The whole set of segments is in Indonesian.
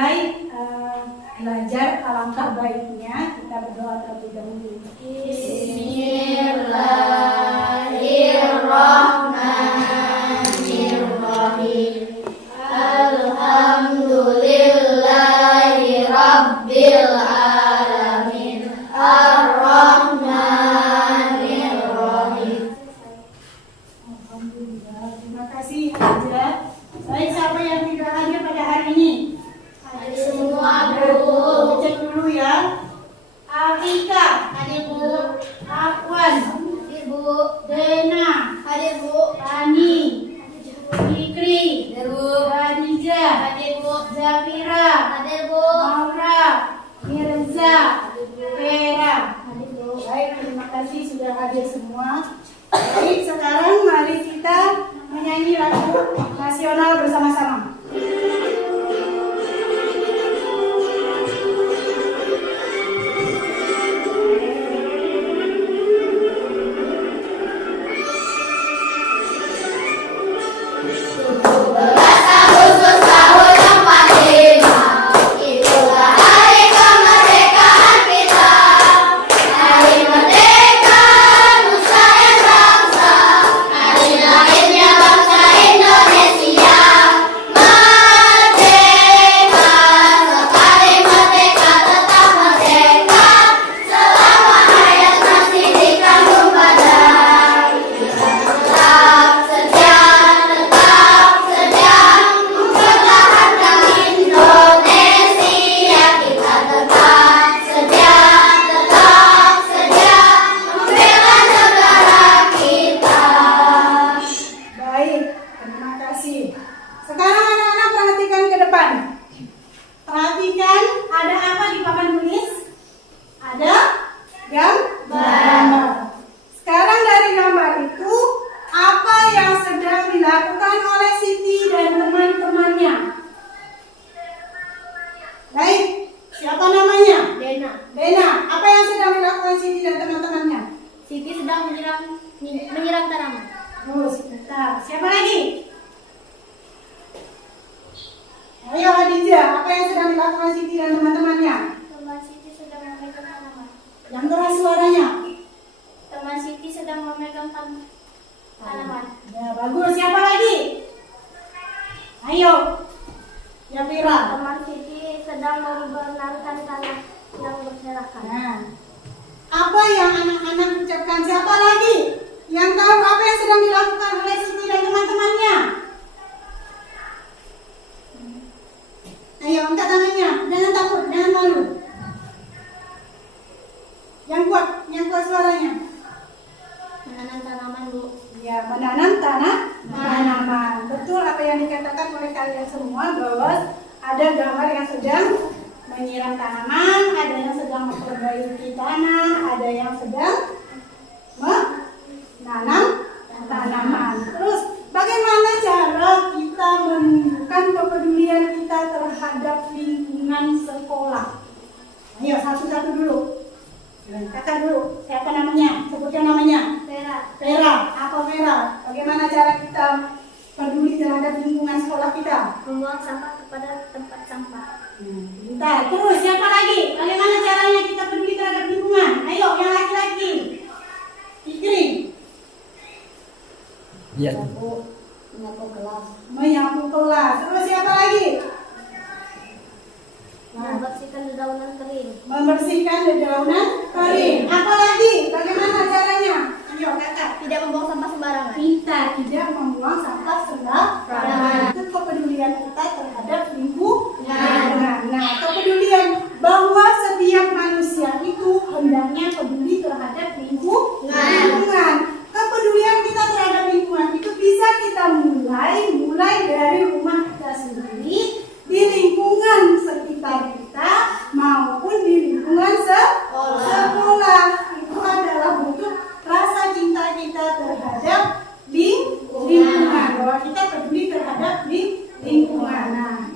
mulai belajar, alangkah baiknya kita berdoa terlebih dahulu. Bismillahirrahmanirrahim. Alhamdulillahi Rabbil Alamin. Ar-Rahmanir-Rahim. Alhamdulillah, terima kasih Haja. Baik, siapa yang tidak hadir pada hari ini? Hadir semua, Bu. Cek dulu ya. Alika, Hadir, Bu. Afwan, Hadir, Bu. Dena, Hadir, Bu. Rani, Fikri, Hadir, Bu. Khadijah, Hadir, Bu. Zafira, Hadir, Bu. Maura, Mirza, Vera. Hadir, Bu. Baik, terima kasih sudah hadir semua. Baik, sekarang mari kita menyanyi lagu nasional bersama-sama. Sekarang anak-anak perhatikan ke depan. Perhatikan ada apa di papan tulis? Ada gambar. Sekarang dari gambar itu apa yang sedang dilakukan oleh Siti dan teman-temannya? Baik, siapa namanya? Dena. Dena. Apa yang sedang dilakukan Siti dan teman-temannya? Siti sedang menyiram tanaman. Terus, sebentar. Siapa lagi? Ayo Khadijah, apa yang sedang dilakukan Siti dan teman-temannya? Teman Siti sedang memegang tanaman. Yang keras suaranya. Teman Siti sedang memegang tanaman. Ya, bagus. Siapa lagi? Ayo. Ya, Fira. Teman Siti sedang membenarkan tanah yang berserakan. Nah, apa yang anak-anak ucapkan? Siapa lagi yang tahu apa yang sedang dilakukan oleh Siti dan teman-temannya? Ayo, angkat tangannya. Jangan takut, jangan malu. Yang kuat suaranya. Menanam tanaman, Bu. Ya, menanam tanaman. Betul apa yang dikatakan oleh kalian semua bahwa ada gambar yang sedang menyiram tanaman, ada yang sedang memperbaiki tanah, ada yang sedang menanam tanaman. Terus, bagaimana cara kita menunjukkan kepedulian kita terhadap lingkungan sekolah? Ayo, satu-satu dulu. Kakak dulu, siapa namanya? Sebutkan namanya. Vera. Vera, apa Vera? Bagaimana cara kita peduli terhadap lingkungan sekolah kita? Membuang sampah kepada tempat sampah. Bentar, terus siapa lagi? Bagaimana caranya kita peduli terhadap lingkungan? Ayo, yang laki-laki. Fikri. Iya. Menyapu kelas. Menyapu kelas. Terus siapa lagi? Membersihkan dedaunan kering. Membersihkan dedaunan kering. Apa lagi? Bagaimana caranya? Ayo, kakak. Tidak membuang sampah sembarangan. Kita tidak membuang sampah sembarangan. Itu kepedulian kita terhadap lingkungan. Nah, kepedulian bahwa setiap manusia itu hendaknya peduli terhadap lingkungan. Kepedulian kita terhadap lingkungan itu bisa kita mulai dari rumah kita sendiri, di lingkungan sekitar kita maupun di lingkungan sekolah. Itu adalah bentuk rasa cinta kita terhadap lingkungan, bahwa kita peduli terhadap lingkungan. Nah,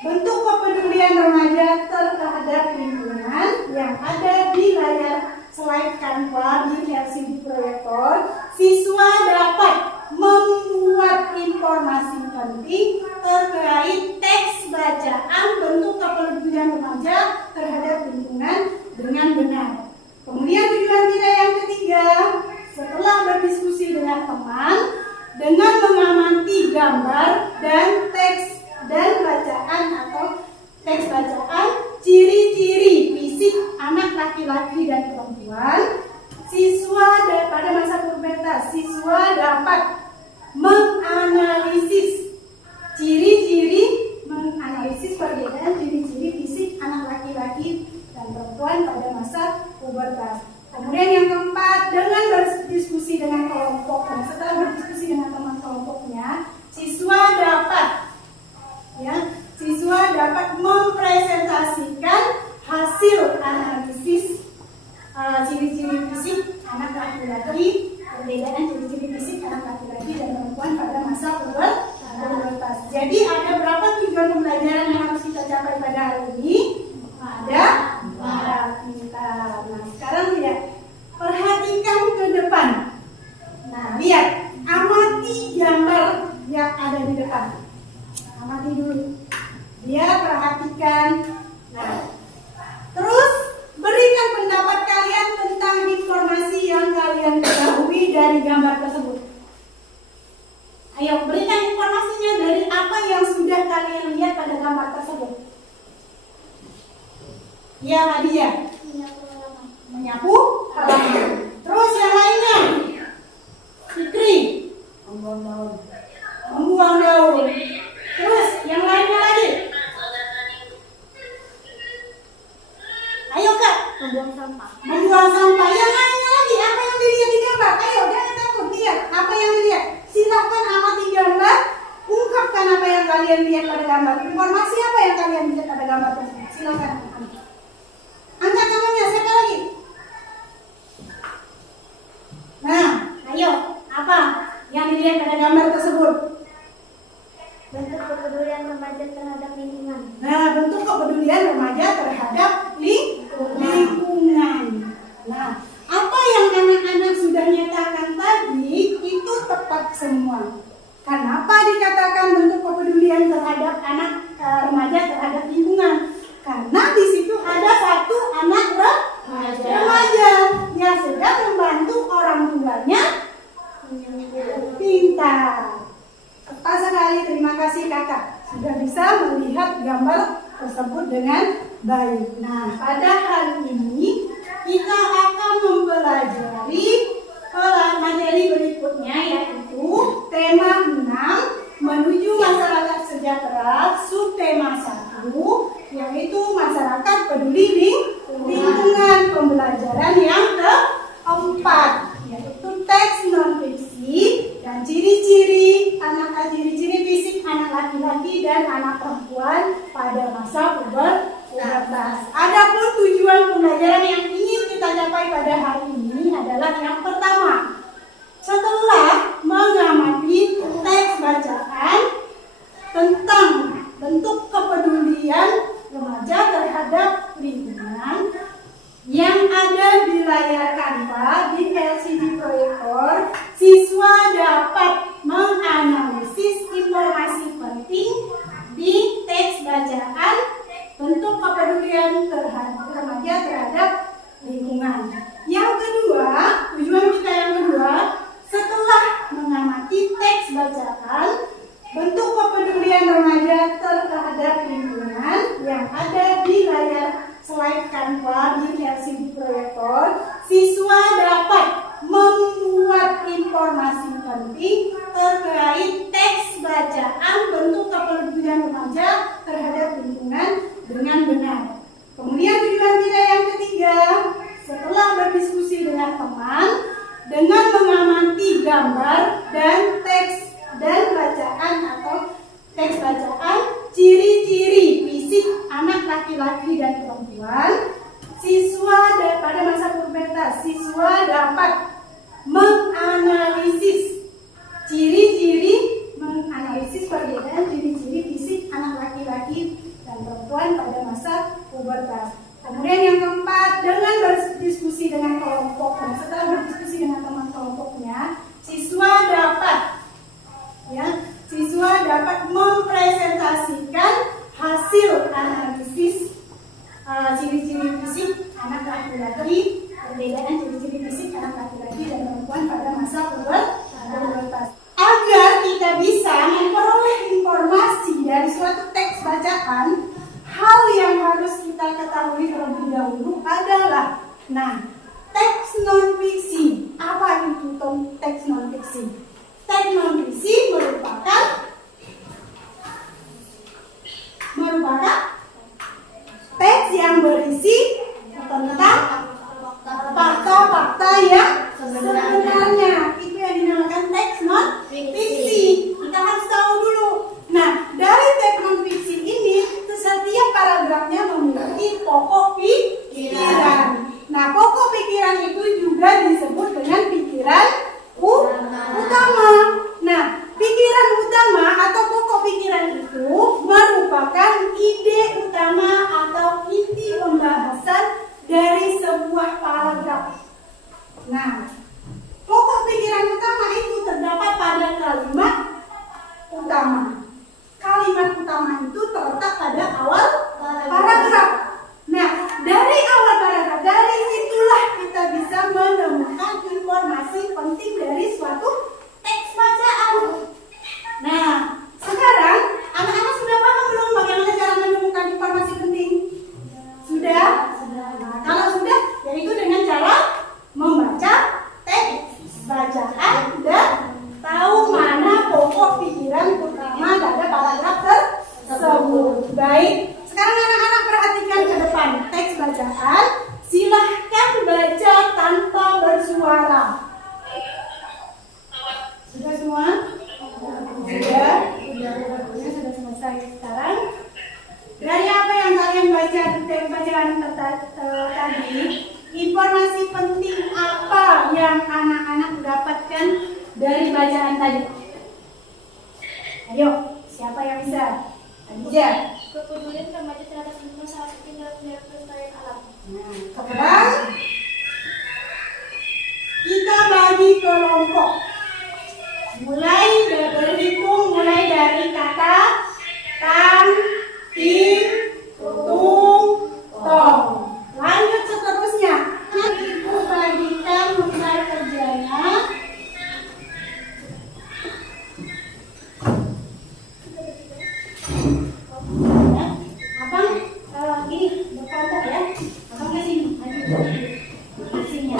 bentuk kepedulian remaja terhadap lingkungan yang ada di layar slide Canva di LCD proyektor. Siswa dapat membuat informasi penting terkait teks bacaan bentuk kepedulian remaja terhadap lingkungan dengan benar. Kemudian tujuan kita yang ketiga, setelah berdiskusi dengan teman, dengan mengamati gambar dan teks dan bacaan atau teks bacaan ciri-ciri fisik anak laki-laki dan perempuan, pada masa pubertas siswa dapat menganalisis perbedaan ciri-ciri fisik anak laki-laki dan perempuan pada masa pubertas. Kemudian yang keempat, dengan berdiskusi dengan kelompoknya, setelah berdiskusi dengan teman kelompoknya, siswa dapat mempresentasikan hasil analisis ciri-ciri fisik anak laki-laki, perbedaan ciri-ciri fisik anak laki-laki dan perempuan pada masa pubertas. Jadi ada berapa tujuan pembelajaran yang harus kita capai pada hari ini? Ada 4. Nah, sekarang lihat, perhatikan ke depan. Nah, lihat, amati gambar yang ada di depan. Amati dulu. Dia perhatikan. Nah, terus berikan pendapat kalian tentang informasi yang kalian ketahui dari gambar tersebut. Ayo, berikan informasinya dari apa yang sudah kalian lihat pada gambar tersebut. Ya, Nadia. Menyapu halaman. Terus yang lainnya. Fikri. Membuang daun. Terus yang lainnya lagi. Ayo Kak. Membuang sampah. Membuang sampah. Yang lainnya lagi. Apa yang dilihat di gambar? Ayo, jangan takut. Lihat apa yang dilihat. Silakan amati gambar. Ungkapkan apa yang kalian lihat pada gambar. Informasi apa yang kalian lihat pada gambar tersebut. Silakan. Angkat tangannya. Siapa lagi? Nah, ayo. Apa yang dilihat pada gambar tersebut? Bentuk kepedulian remaja terhadap lingkungan. Nah, bentuk kepedulian remaja terhadap lingkungan. Nah, apa yang anak-anak sudah nyatakan tadi itu tepat semua. Kenapa dikatakan bentuk kepedulian terhadap anak remaja terhadap lingkungan? Karena di situ ada satu anak remaja yang sedang membantu orang tuanya pintar. Tepat sekali, terima kasih kakak. Sudah bisa melihat gambar tersebut dengan baik. Nah, pada hari ini kita akan mempelajari materi berikutnya, yaitu tema 6 menuju masyarakat sejahtera, subtema 1, yaitu masyarakat peduli lingkungan. Pembelajaran yang keempat, yaitu teks non-fiksi dan ciri-ciri fisik anak laki-laki dan anak perempuan pada masa pubertas. Adapun tujuan pembelajaran yang ingin kita capai pada hari ini adalah yang pertama, setelah mengamati teks bacaan tentang bentuk kepedulian remaja terhadap lingkungan yang ada di layar Canva di LCD proyektor, siswa dapat menganalisis informasi penting di teks bacaan bentuk kepedulian terhadap remaja terhadap lingkungan. Yang kedua, tujuan kita yang kedua, setelah mengamati teks bacaan bentuk kepedulian remaja terhadap lingkungan yang ada di layar slide Canva di LCD proyektor, siswa dapat membuat informasi penting terkait teks bacaan bentuk kepedulian remaja terhadap lingkungan dengan benar. Kemudian tujuan kita yang ketiga, setelah berdiskusi dengan teman, dengan mengamati gambar dan teks dan bacaan atau teks bacaan ciri-ciri fisik anak laki-laki dan perempuan, pada masa pubertas siswa dapat menganalisis perbedaan ciri-ciri fisik anak laki-laki pubertas. Kemudian yang keempat, dengan berdiskusi dengan kelompok. Nah, setelah berdiskusi dengan teman kelompoknya, siswa dapat mempresentasikan hasil analisis ciri-ciri fisik anak laki-laki, perbedaan ciri-ciri fisik anak laki-laki dan perempuan pada masa pubertas. Agar kita bisa memperoleh informasi dari suatu teks bacaan, hal yang harus kita ketahui terlebih dahulu adalah, teks non-fiksi. Apa itu teks non-fiksi? Teks non-fiksi merupakan teks yang berisi tentang fakta-fakta yang sebenarnya. Itu yang dinamakan teks non-fiksi. Kita harus tahu dulu. Nah, dari teks non-fiksi ini, setiap paragrafnya memiliki pokok pikiran. Nah, pokok pikiran itu juga disebut dengan pikiran utama. Nah, pikiran utama atau pokok pikiran itu merupakan ide utama atau inti pembahasan dari sebuah paragraf. Nah, pokok pikiran utama itu terdapat pada kalimat utama. Kalimat utama itu terletak pada awal paragraf. Nah, dari awal paragraf, dari situlah kita bisa menemukan informasi penting dari suatu teks bacaan. Nah, sekarang anak-anak sudah paham belum bagaimana cara menemukan informasi penting? Sudah? Nah, kalau sudah, yaitu dengan cara membaca teks bacaan dan tahu mana pokok pikiran utama pada paragraf tersebut. Baik, sekarang anak-anak perhatikan ke depan teks bacaan. Silahkan baca tanpa bersuara. Sudah semua? Sudah? Sudah selesai. Sekarang dari apa yang kalian baca di teks bacaan tadi, informasi penting apa yang anak-anak dapatkan dari bacaan tadi? Ayo, siapa yang bisa? Adija. Kepedulian remaja terhadap lingkungan saat tinggal pelestarian alam. Sekarang kita bagi kelompok. Mulai berhitung mulai dari kata tan, tin, tung, tong. Lanjut seterusnya. Ibu bagikan mulai kerjanya. Abang ini berkelompok ya. Abang ke sini, maju. Kursinya.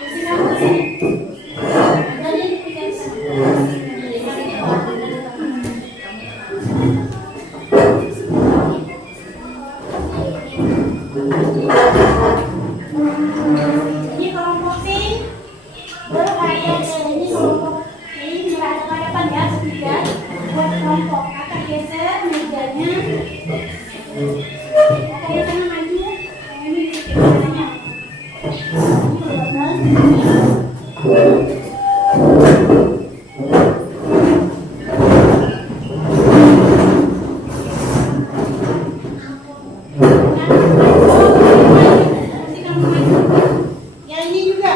Kursi kamu sini. Jadi dipindah sana. Ini kelompok sing berkarya. Ini kelompok ini berada pada depan ya, ketiga. Buat kelompok akan geser mejanya. Kayak sana maju. Ini di sebelahnya. Yang ini juga.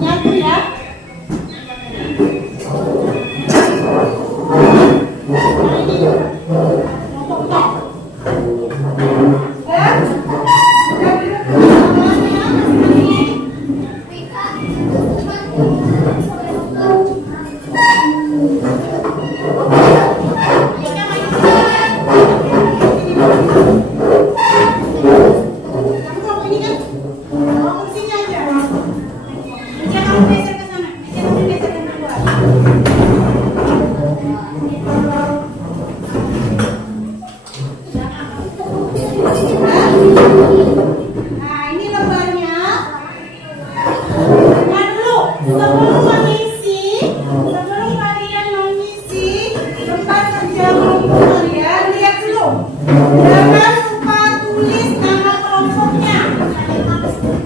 Nyatu ya. Nah, ini lembarnya. Nah, dulu sebelum kalian mengisi lembar kerja kelompok kalian, lihat dulu. Jangan lupa tulis nama kelompoknya.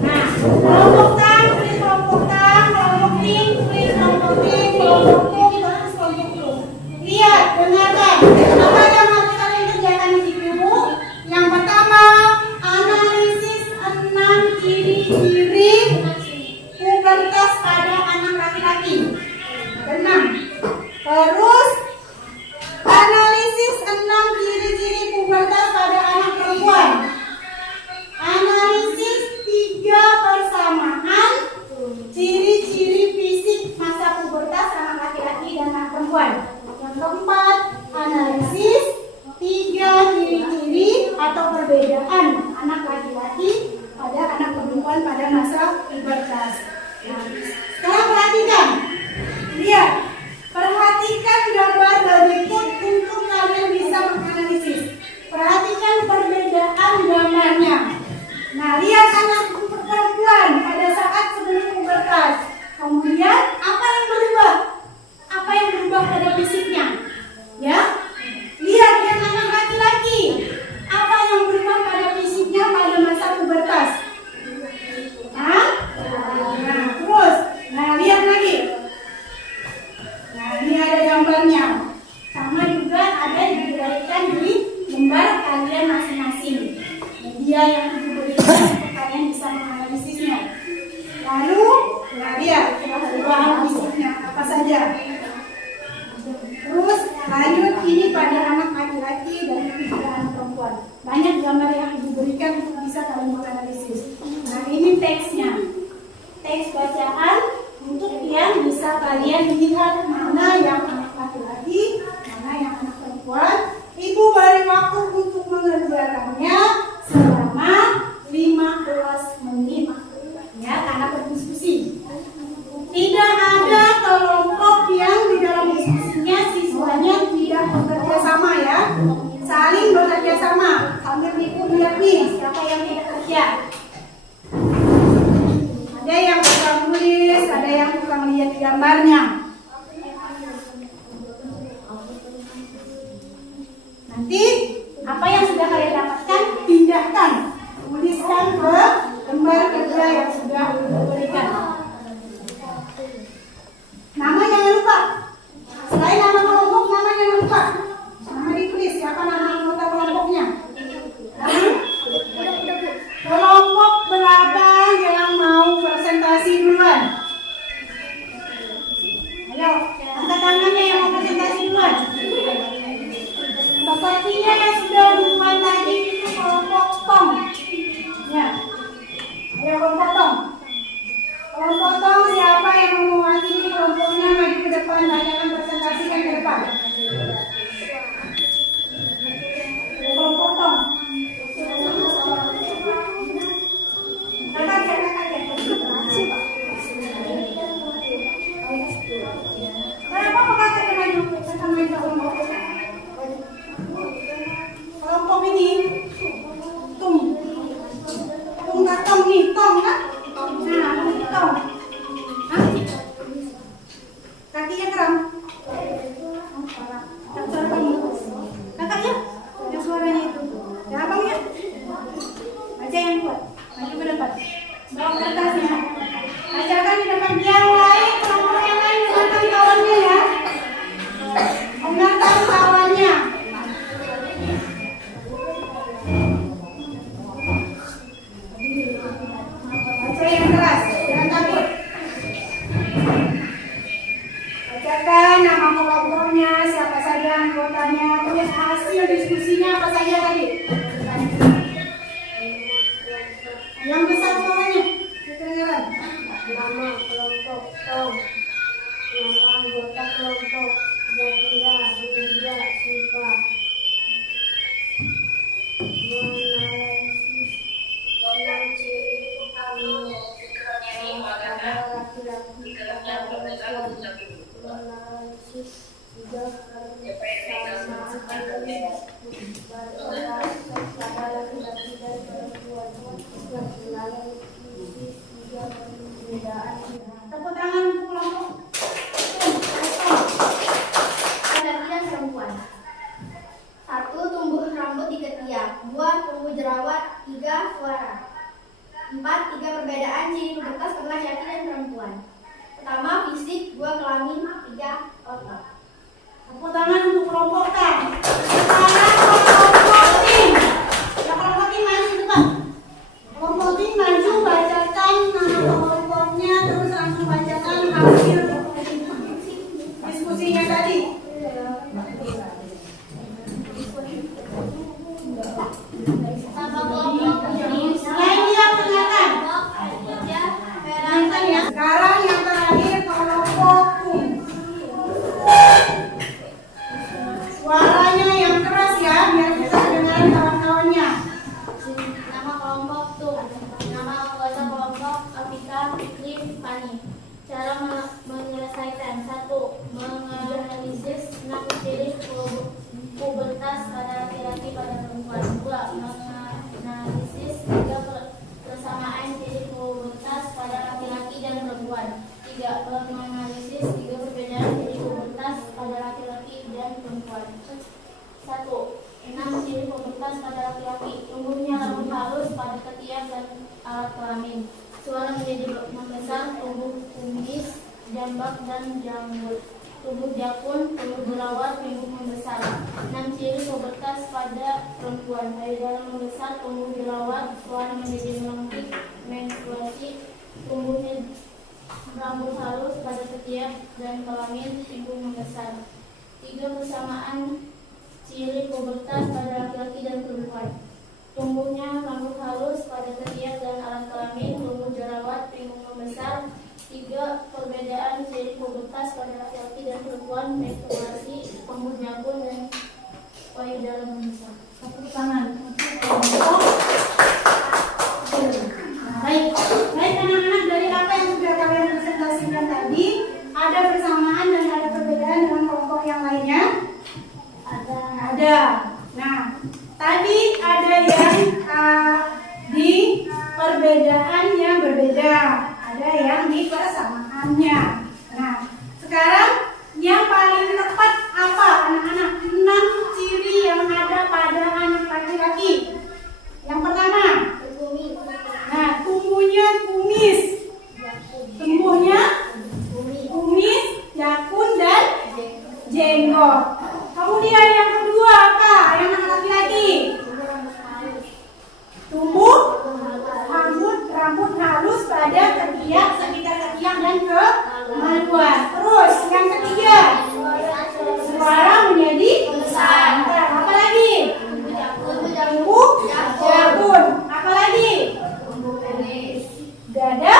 Nah, kelompok tang, tulis kelompok tang, kelompok ting, tulis kelompok ting, kelompok tung, tulis kelompok tung. Lihat, dengarkan. Yang keempat, analisis. 3, ciri-ciri atau perbedaan anak laki-laki pada anak perempuan pada masa pubertas. Nah, sekarang perhatikan. Lihat, perhatikan gambar berikut untuk kalian bisa menganalisis. Perhatikan perbedaan gambarnya. Nah, lihat anak perempuan pada saat sebelum pubertas. Kemudian apa yang berubah? Apa yang berubah pada fisiknya? Ya, lihat yang anak laki-laki. Apa yang berubah pada fisiknya pada masa pubertas? Hah? Nah, terus. Nah, lihat lagi. Nah, ini ada gambarnya. Sama juga ada diberikan di lembar kalian masing-masing. Media yang diberikan untuk kalian bisa menganalisisnya. Lalu, nah lihat perubahan fisiknya apa saja. Terus lanjut ini pada anak laki-laki dan pada anak perempuan. Banyak gambar yang diberikan untuk bisa kalian menganalisis. Nah, ini teksnya. Teks bacaan untuk yang bisa kalian lihat mana yang anak laki-laki, mana yang anak perempuan. Ibu beri waktu untuk mengerjakannya selama 15 menit. Ya, karena berdiskusi. Tidak ada kelompok yang di dalam diskusinya siswanya tidak bekerja sama ya. Saling bekerja sama. Sambil ibu lihat nih siapa yang tidak kerja. Ada yang suka nulis, ada yang suka melihat gambarnya. Nanti apa yang sudah kalian dapatkan pindahkan, tuliskan ke lembar kerja yang sudah diberikan. Nama jangan lupa. Selain nama kelompok, nama jangan lupa. Nama ditulis siapa nama anggota kelompoknya. Kelompok berapa yang mau presentasi duluan? Ayo, angkat tangannya yang mau presentasi duluan. Sepertinya yang sudah duluan tadi itu kelompok Tong. Ya, ayo kelompok Tong. Kelompok Tong siapa yang mau mewakili kelompoknya maju ke depan dan akan presentasikan ke depan? Kelompok Tong. Kenapa kakaknya maju? Kelompok ini Tung gak Tong nih, Tong kan? Nah, ini Tong. Hah? Kakinya kram. Suara kamu. Kakaknya? Yang suaranya itu. Ya abangnya? Baca yang kuat. Maju ke depan. Bawa kertasnya. Bacakan di depan yang lain. Kelompok yang lain dengarkan kawannya ya. Dengarkan kawannya. Baca yang keras, jangan takut. Bacakan nama kelompoknya, siapa saja anggotanya, terus hasil diskusinya apa saja tadi. Yang besar suaranya, kedengaran. Nama kelompok Tong, nama anggota kelompok Jatira, Media, Siva. Menganalisis yang ciri utama pada laki-laki pada perempuan. Menganalisis juga persamaan pada laki-laki dan perempuan. Menganalisis juga perbedaan. Tepuk tangan untuk kelompok. Laki-laki dan perempuan. 1. Tumbuh rambut di ketiak. 2. Tumbuh jerawat. 3. Suara. 4. 3 perbedaan ciri pubertas pada laki-laki dan perempuan. Pertama, fisik. 2. Kelamin. 3. otak. Tepuk tangan untuk kelompok K. Sekarang kelompok tim. Ya, kelompok tim maju depan. Kelompok tim maju, bacakan nama kelompoknya, terus langsung bacakan dan janggut. Tubuh jakun, tumbuh jerawat, tumbuh membesar. 6 ciri pubertas pada perempuan. Payudara membesar, tumbuh jerawat, warna menjadi melengkung, menstruasi, tumbuhnya rambut halus pada ketiak dan kelamin, tumbuh membesar. 3 persamaan ciri pubertas pada laki-laki dan perempuan. Tumbuhnya rambut halus pada ketiak dan alat kelamin, tumbuh jerawat, tumbuh membesar. 3 perbedaan ciri pubertas pada laki-laki dan perempuan, menstruasi, tumbuh jakun dan payudara membesar. Tepuk tangan. Baik, baik anak-anak, dari apa yang sudah kalian presentasikan tadi, ada persamaan dan ada perbedaan dengan kelompok yang lainnya? Ada. Nah, tadi ada yang di perbedaan yang berbeda, ada yang di persamaannya. Nah, sekarang yang paling tepat apa anak-anak? 6 ciri yang ada pada anak laki-laki. Yang pertama, nah, tumbuhnya kumis, tumbuhnya kumis, jakun dan jenggot. Kemudian yang kedua apa? Yang anak laki-laki, tumbuh rambut halus pada ketiak, sekitar ketiak dan kemaluan. Terus yang ketiga, suara menjadi besar. Apa lagi? Tumbuh jakun. Apa lagi? Dada.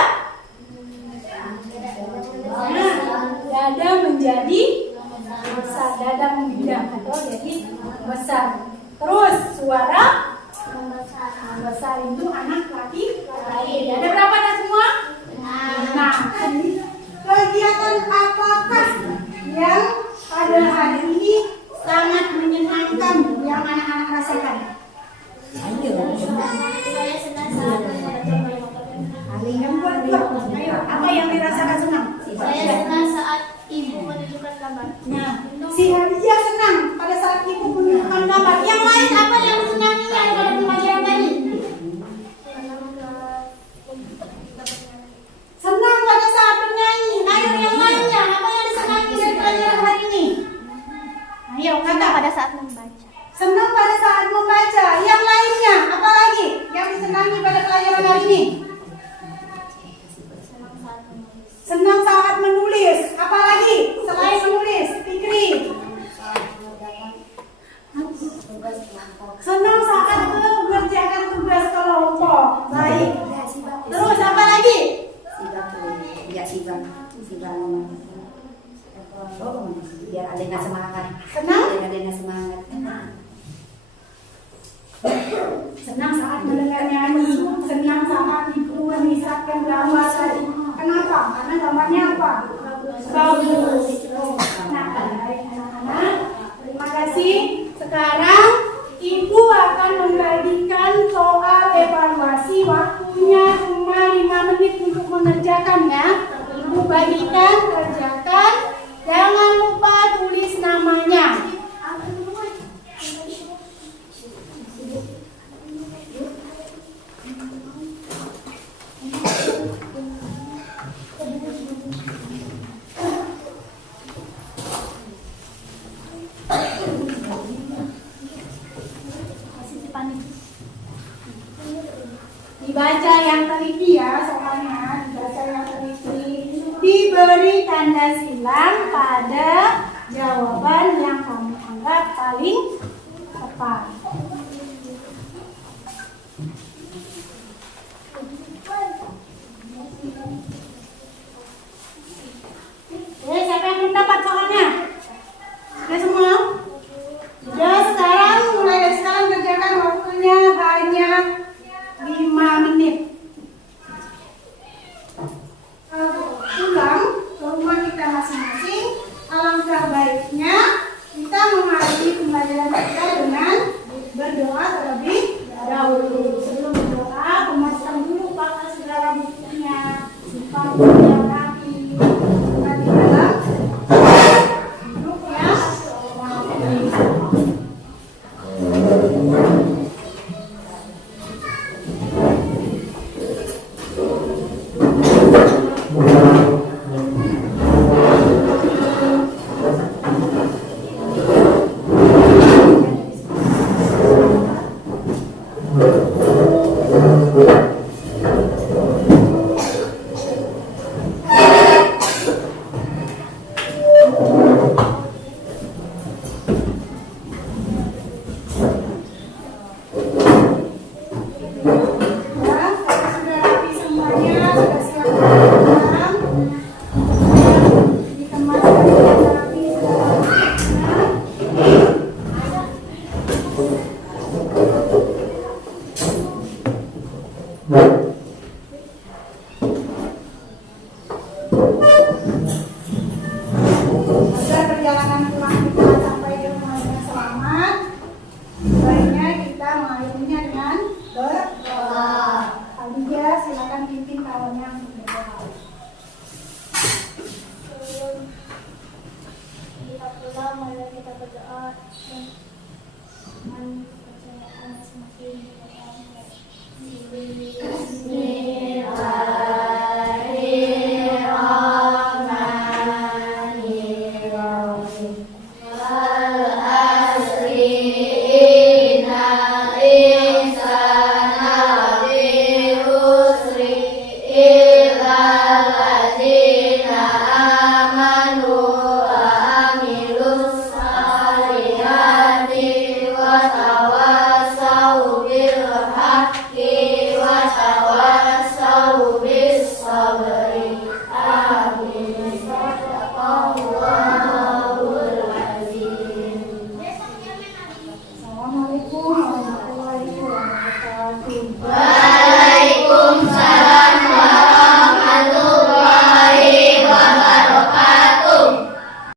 Nah, dada menjadi besar, dada membidang atau jadi besar. Terus suara membesar itu anak laki-laki. Ada berapa dah semua? Nah, kegiatan apakah yang pada hari ini sangat menyenangkan yang anak-anak rasakan? Saya senang saat Ayo, apa yang dirasakan senang? Saya senang saat ibu menunjukkan gambar. Nah, si Hadijah senang pada saat ibu menunjukkan gambar. Yang lain apa yang disenanginya pada pembelajaran tadi? Senang pada saat bernyanyi. Ayo yang lainnya, apa yang disenangi dari pelajaran hari ini? Ayo kata. Pada saat membaca. Senang pada saat membaca. Yang lainnya, apa lagi yang disenangi pada pelajaran hari ini? Senang saat menulis. Apa lagi selain menulis? Fikri. Senang saat mengerjakan tugas kelompok. Baik. Terus apa lagi? Biar adanya semangat. Senang? Biar adanya semangat. Senang saat mendengar nyanyi. Senang saat ibu memisahkan gambar tadi. Kenapa? Karena gambarnya apa? Bagus. Nah, baik anak-anak, terima kasih. Sekarang ibu akan membagikan soal evaluasi. Waktunya cuma 5 menit untuk mengerjakannya. Ibu bagikan, kerjakan. Jangan lupa tulis namanya. Dibaca yang teliti ya soalnya, dibaca yang teliti. Diberi tanda silang pada jawaban yang kamu anggap paling tepat. Oke, siapa yang belum dapat soalnya? Oke semua? Sudah, sekarang mulai dari sekarang kerjakan, waktunya hanya 5 menit. Pulang ke rumah kita masing-masing. Alangkah baiknya kita mengakhiri pembelajaran kita dengan Baik.